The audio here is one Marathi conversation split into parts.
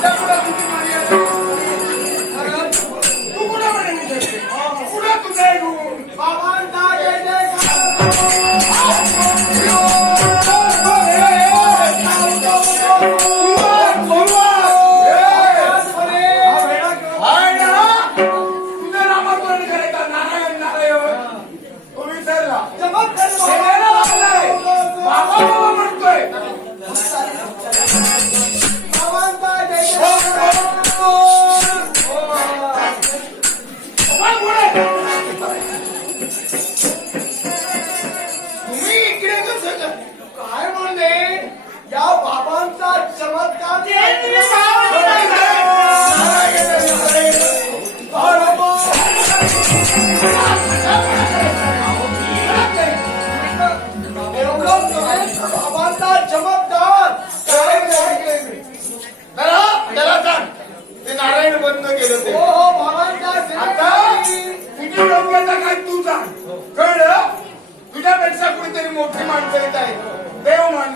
Dá pra mim, Maria.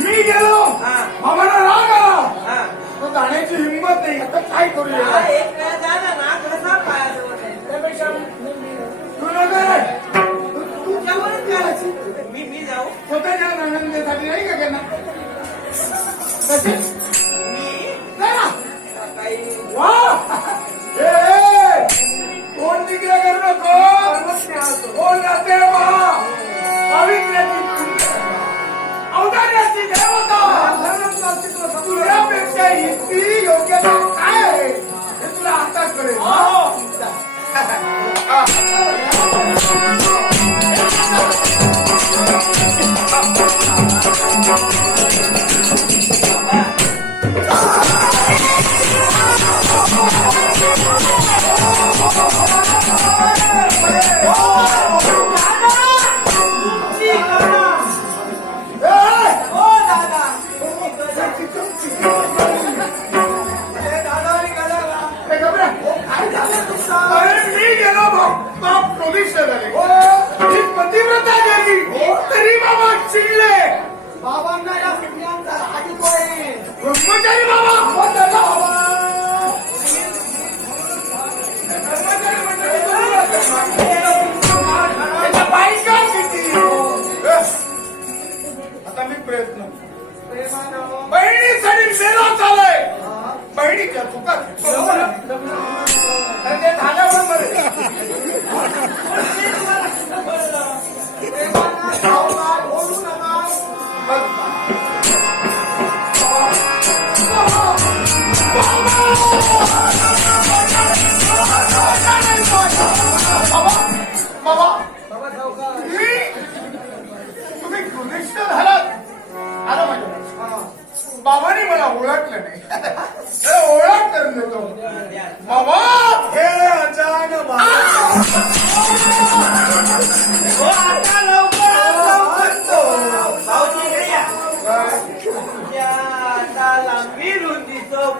मी गेलो आम्हाला राग आला तो जाण्याची हिंमत नाही आता काय करूया एक वेळा जाणार ना कसा पायाजवळ त्यापेक्षा तू नका तू त्यावर मी मी जाऊ. स्वतःच्या आनंदासाठी नाही का त्यांना? अवतार्याची देवता. तुझ्यापेक्षा इतकी योग्यता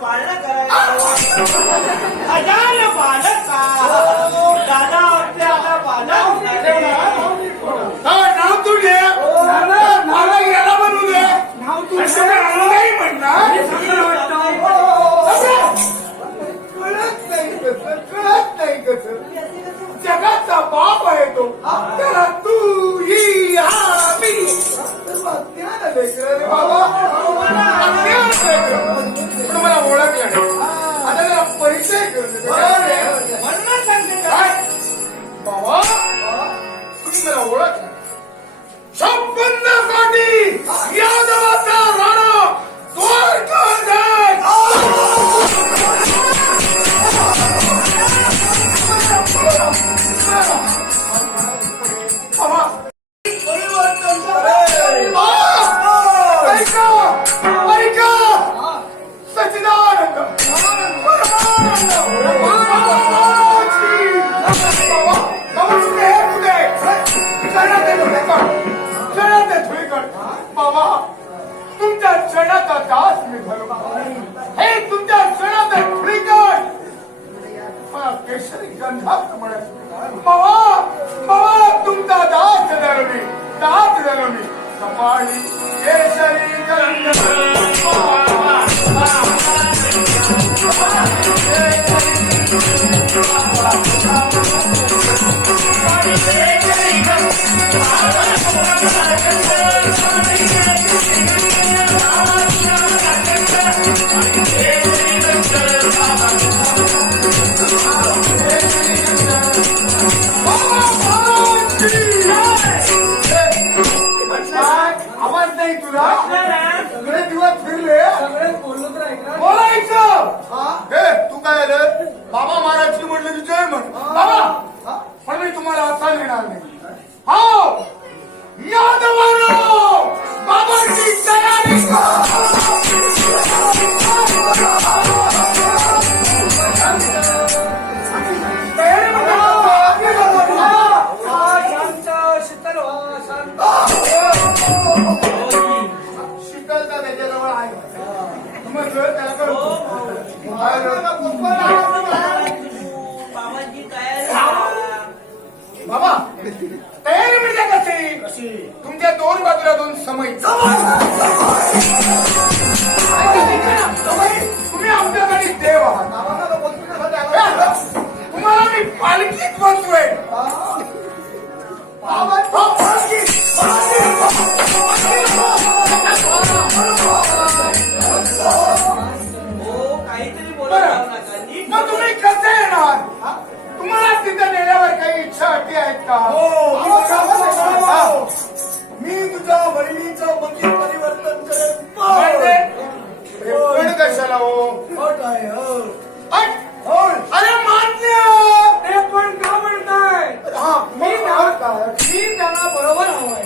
पाळणं करायला हजार बालका दादा आपल्या नाव मला याला बनवू दे नाव काय अंगाई म्हणणार कळत नाही कळत नाही कसं जगाचा बाप आहे तो. क्षणाचा दास मी झालो हे तुमच्या चरणाचा धुळेकर मला केशरी गंधात म्हणत बाबा तुमचा दास झालो मी दास झालो मी कपाळी केशरी गंध. बाबा तयारी म्हणजे कशी? कशी तुमच्या दोन बाजूला दोन समय तुम्ही आमच्यासाठी देव आहात. तुम्हाला मी पालखीत बसतोय हो होत आहे हो. अट! होय. अरे मान्य! ते पण का म्हणताय? हा मी त्यांना बरोबर हवंय.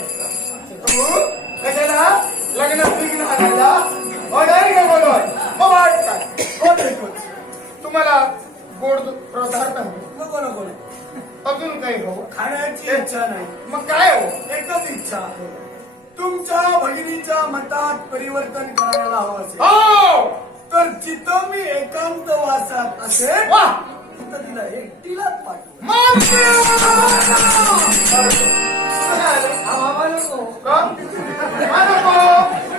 तू कशाला? लग्न बिग्न आणायला? ऑर्डर घे बोलवाय. मग वाट काय हो. तुम्हाला गोड पदार्थ. नको नको. अजून काही हो खाण्याची इच्छा नाही. मग काय हो एकच इच्छा आहे. तुमच्या भगिनीच्या मतात परिवर्तन करायला हवं असेल. हो! तर जिथं मी एकांत वासात वा तिथं तिला एकटीलाच पाठव नको का? नको?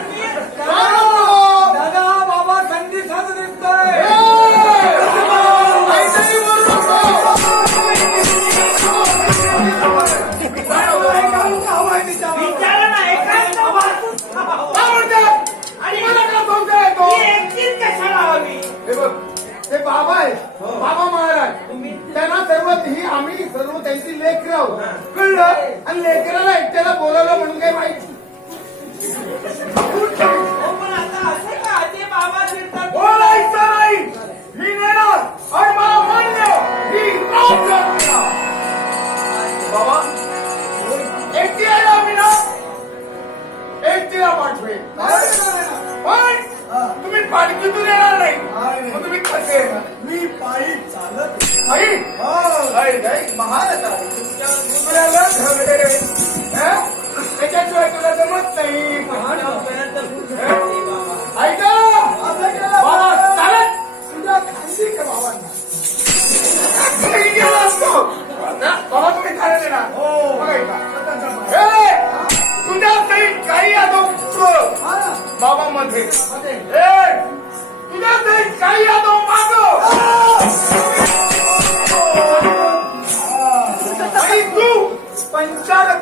नाही पहाड ऐका असं केलं बाबा चालत तुझ्या खांदी का भावांना गेला असतो बाबा तुम्ही चालेल ना हो तुझ्या तरी काही यादव बाबा मध्ये तुझ्या तरी काही यादव मागो आणि तू पंचाल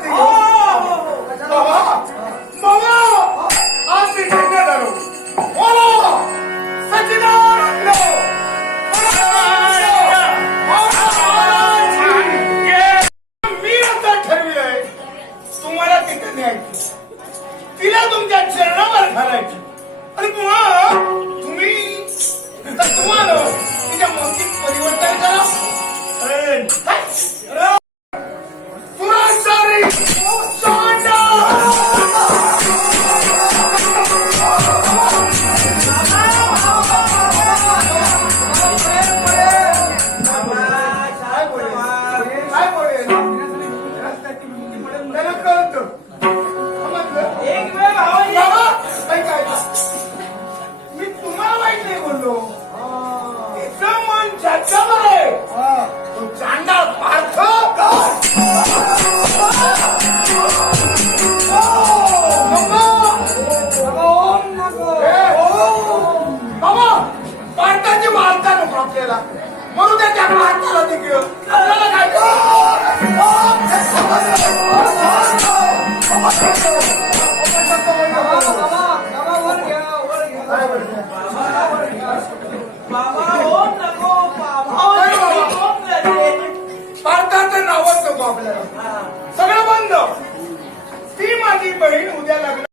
केला. म्हणून त्यांच्या आपला हात झाला भारताचं नावच नको आपल्याला. सगळं बंद. ती माझी बहीण उद्या लागलं